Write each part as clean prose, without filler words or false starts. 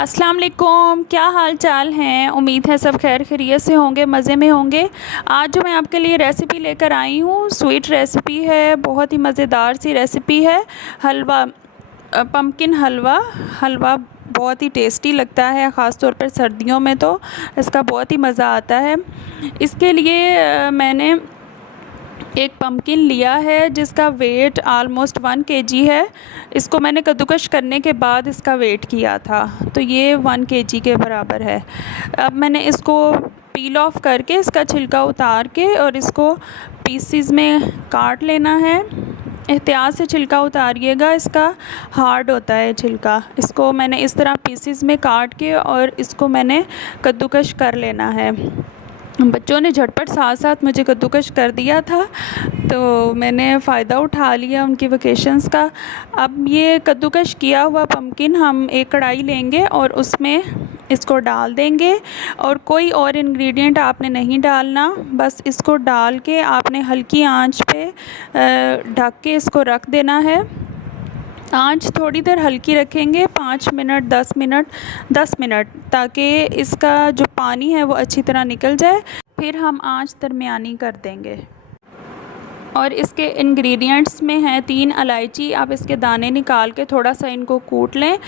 अस्सलाम वालेकुम, क्या हाल चाल हैं। उम्मीद है सब खैर खैरियत से होंगे, मज़े में होंगे। आज जो मैं आपके लिए रेसिपी लेकर आई हूँ, स्वीट रेसिपी है, बहुत ही मज़ेदार सी रेसिपी है। हलवा, पम्पकिन हलवा। हलवा बहुत ही टेस्टी लगता है, ख़ास तौर पर सर्दियों में तो इसका बहुत ही मज़ा आता है। इसके लिए मैंने एक पम्पकिन लिया है जिसका वेट ऑलमोस्ट 1 केजी है। इसको मैंने कद्दूकस करने के बाद इसका वेट किया था, तो ये 1 केजी के बराबर है। अब मैंने इसको पील ऑफ करके, इसका छिलका उतार के और इसको पीसीज में काट लेना है। एहतियात से छिलका उतारिएगा, इसका हार्ड होता है छिलका। इसको मैंने इस तरह पीसीज में काट के और इसको मैंने कद्दूकस कर लेना है। बच्चों ने झटपट साथ साथ मुझे कद्दूकस कर दिया था, तो मैंने फ़ायदा उठा लिया उनकी वेकेशंस का। अब ये कद्दूकस किया हुआ पम्पकिन हम एक कढ़ाई लेंगे और उसमें इसको डाल देंगे, और कोई और इंग्रेडिएंट आपने नहीं डालना। बस इसको डाल के आपने हल्की आंच पे ढक के इसको रख देना है। आंच थोड़ी देर हल्की रखेंगे, 5 मिनट 10 मिनट, ताकि इसका जो पानी है वो अच्छी तरह निकल जाए। फिर हम आंच दरमियानी कर देंगे। और इसके इंग्रेडिएंट्स में हैं 3 इलायची, आप इसके दाने निकाल के थोड़ा सा इनको कूट लें,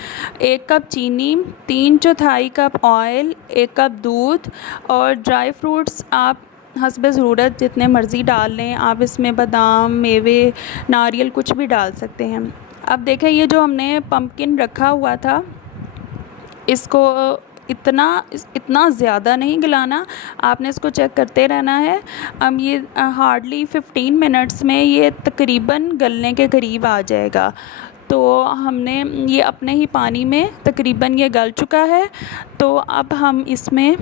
1 कप चीनी, 3/4 कप ऑयल, 1 कप दूध, और ड्राई फ्रूट्स आप हस्बे ज़रूरत जितने मर्ज़ी डाल लें। आप इसमें बादाम, मेवे, नारियल कुछ भी डाल सकते हैं। अब देखें, ये जो हमने पम्पकिन रखा हुआ था, इसको इतना ज़्यादा नहीं गलाना, आपने इसको चेक करते रहना है। अब ये हार्डली 15 मिनट्स में ये तकरीबन गलने के करीब आ जाएगा। तो हमने ये अपने ही पानी में तकरीबन ये गल चुका है। तो अब हम इसमें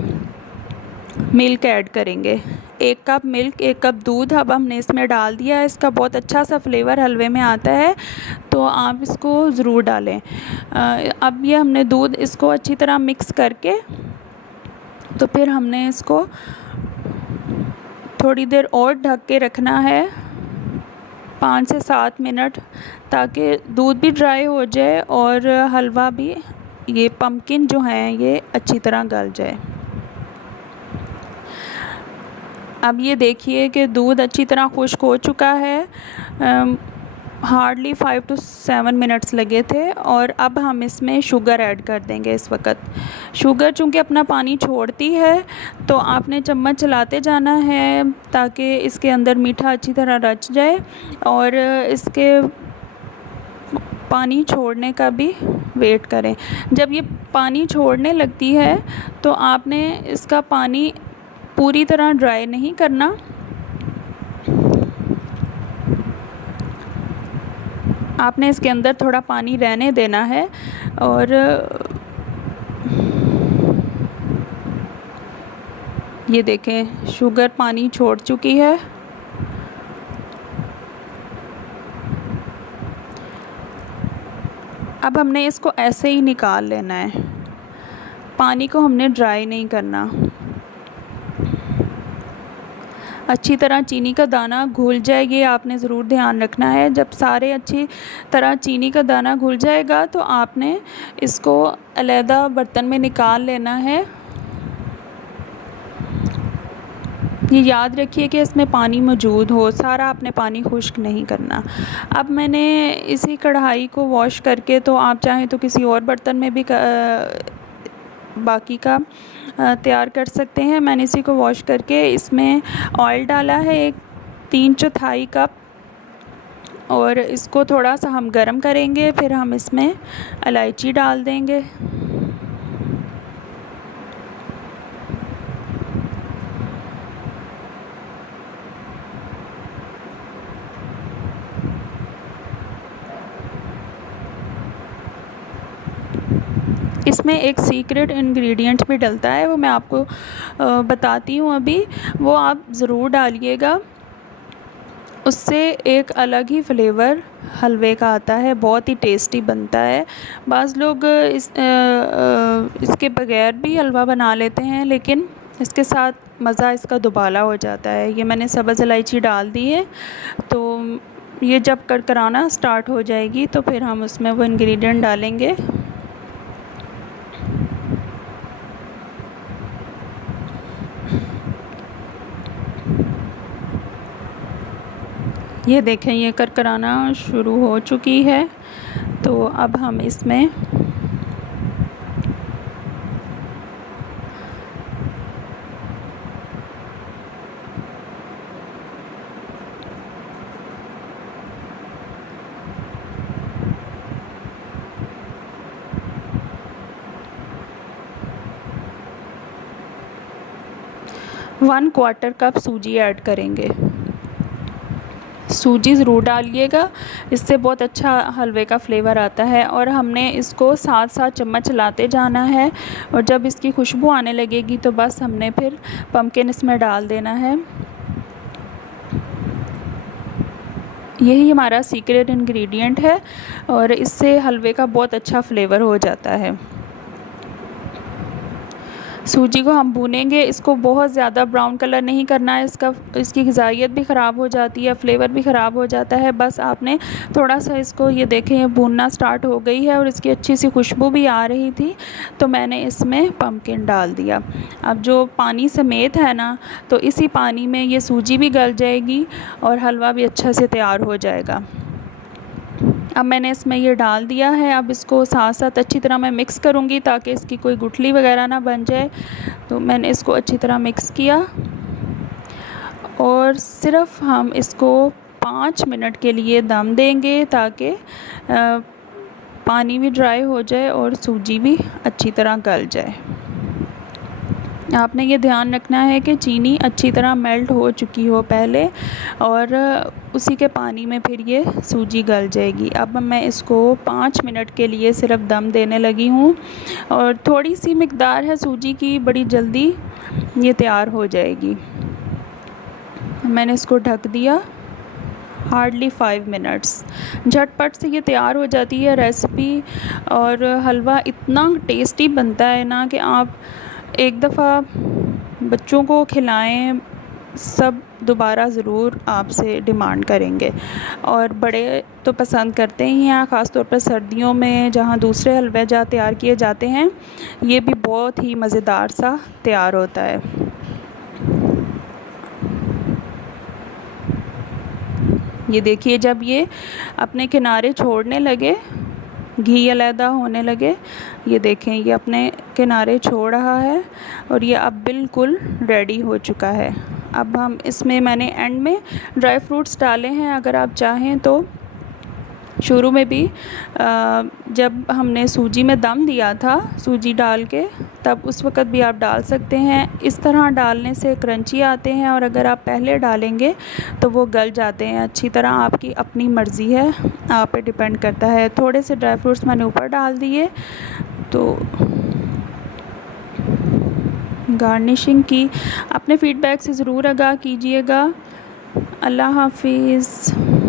मिल्क ऐड करेंगे। 1 कप मिल्क, 1 कप दूध अब हमने इसमें डाल दिया है। इसका बहुत अच्छा सा फ्लेवर हलवे में आता है, तो आप इसको ज़रूर डालें। अब ये हमने दूध इसको अच्छी तरह मिक्स करके, तो फिर हमने इसको थोड़ी देर और ढक के रखना है, 5 से 7 मिनट, ताकि दूध भी ड्राई हो जाए और हलवा भी, ये पम्पकिन जो है ये अच्छी तरह गल जाए। अब ये देखिए कि दूध अच्छी तरह खुश्क हो चुका है। हार्डली 5 to 7 मिनट्स लगे थे। और अब हम इसमें शुगर ऐड कर देंगे। इस वक्त शुगर चूँकि अपना पानी छोड़ती है, तो आपने चम्मच चलाते जाना है ताकि इसके अंदर मीठा अच्छी तरह रच जाए, और इसके पानी छोड़ने का भी वेट करें। जब ये पानी छोड़ने लगती है, तो आपने इसका पानी पूरी तरह ड्राई नहीं करना। आपने इसके अंदर थोड़ा पानी रहने देना है। और ये देखें, शुगर पानी छोड़ चुकी है। अब हमने इसको ऐसे ही निकाल लेना है, पानी को हमने ड्राई नहीं करना। अच्छी तरह चीनी का दाना घुल जाए, ये आपने ज़रूर ध्यान रखना है। जब सारे अच्छी तरह चीनी का दाना घुल जाएगा, तो आपने इसको अलहदा बर्तन में निकाल लेना है। ये याद रखिए कि इसमें पानी मौजूद हो, सारा आपने पानी खुश्क नहीं करना। अब मैंने इसी कढ़ाई को वॉश करके, तो आप चाहें तो किसी और बर्तन में भी बाकी का तैयार कर सकते हैं। मैंने इसी को वॉश करके इसमें ऑयल डाला है, 1 3/4 कप, और इसको थोड़ा सा हम गरम करेंगे। फिर हम इसमें इलायची डाल देंगे। इसमें एक सीक्रेट इंग्रेडिएंट भी डलता है, वो मैं आपको बताती हूँ अभी। वो आप ज़रूर डालिएगा, उससे एक अलग ही फ्लेवर हलवे का आता है, बहुत ही टेस्टी बनता है। बाज़ लोग इसके बगैर भी हलवा बना लेते हैं, लेकिन इसके साथ मज़ा इसका दुबाला हो जाता है। ये मैंने सब्ज़ इलायची डाल दी है, तो ये जब करकराना स्टार्ट हो जाएगी तो फिर हम उसमें वो इंग्रेडिएंट डालेंगे। ये देखें, ये करकराना शुरू हो चुकी है। तो अब हम इसमें वन क्वार्टर कप सूजी ऐड करेंगे। सूजी ज़रूर डालिएगा, इससे बहुत अच्छा हलवे का फ्लेवर आता है। और हमने इसको साथ साथ चम्मच चलाते जाना है, और जब इसकी खुशबू आने लगेगी तो बस हमने फिर पम्पकिन इसमें डाल देना है। यही हमारा सीक्रेट इंग्रेडिएंट है और इससे हलवे का बहुत अच्छा फ्लेवर हो जाता है। सूजी को हम भूनेंगे, इसको बहुत ज़्यादा ब्राउन कलर नहीं करना है, इसकी ग़िज़ाइयत भी ख़राब हो जाती है, फ्लेवर भी ख़राब हो जाता है। बस आपने थोड़ा सा इसको, ये देखें, ये भूनना स्टार्ट हो गई है और इसकी अच्छी सी खुशबू भी आ रही थी, तो मैंने इसमें पम्पकिन डाल दिया। अब जो पानी समेत है ना, तो इसी पानी में ये सूजी भी गल जाएगी और हलवा भी अच्छा से तैयार हो जाएगा। अब मैंने इसमें ये डाल दिया है। अब इसको साथ साथ अच्छी तरह मैं मिक्स करूँगी ताकि इसकी कोई गुठली वगैरह ना बन जाए। तो मैंने इसको अच्छी तरह मिक्स किया और सिर्फ़ हम इसको 5 मिनट के लिए दम देंगे ताकि पानी भी ड्राई हो जाए और सूजी भी अच्छी तरह गल जाए। आपने ये ध्यान रखना है कि चीनी अच्छी तरह मेल्ट हो चुकी हो पहले, और उसी के पानी में फिर ये सूजी गल जाएगी। अब मैं इसको 5 मिनट के लिए सिर्फ दम देने लगी हूँ, और थोड़ी सी मिकदार है सूजी की, बड़ी जल्दी ये तैयार हो जाएगी। मैंने इसको ढक दिया हार्डली 5 मिनट्स। झटपट से ये तैयार हो जाती है रेसिपी, और हलवा इतना टेस्टी बनता है ना कि आप एक दफ़ा बच्चों को खिलाएं, सब दोबारा ज़रूर आपसे डिमांड करेंगे। और बड़े तो पसंद करते ही हैं, ख़ास तौर पर सर्दियों में जहाँ दूसरे हलवे जहाँ तैयार किए जाते हैं, ये भी बहुत ही मज़ेदार सा तैयार होता है। ये देखिए, जब ये अपने किनारे छोड़ने लगे, घी अलहदा होने लगे, ये देखें, ये अपने किनारे छोड़ रहा है और ये अब बिल्कुल रेडी हो चुका है। अब हम इसमें, मैंने एंड में ड्राई फ्रूट्स डाले हैं, अगर आप चाहें तो शुरू में भी जब हमने सूजी में दम दिया था सूजी डाल के, तब उस वक़्त भी आप डाल सकते हैं। इस तरह डालने से क्रंची आते हैं, और अगर आप पहले डालेंगे तो वो गल जाते हैं अच्छी तरह। आपकी अपनी मर्ज़ी है, आप पे डिपेंड करता है। थोड़े से ड्राई फ्रूट्स मैंने ऊपर डाल दिए, तो गार्निशिंग की। अपने फ़ीडबैक से ज़रूर आगाह कीजिएगा। अल्लाह हाफ़िज़।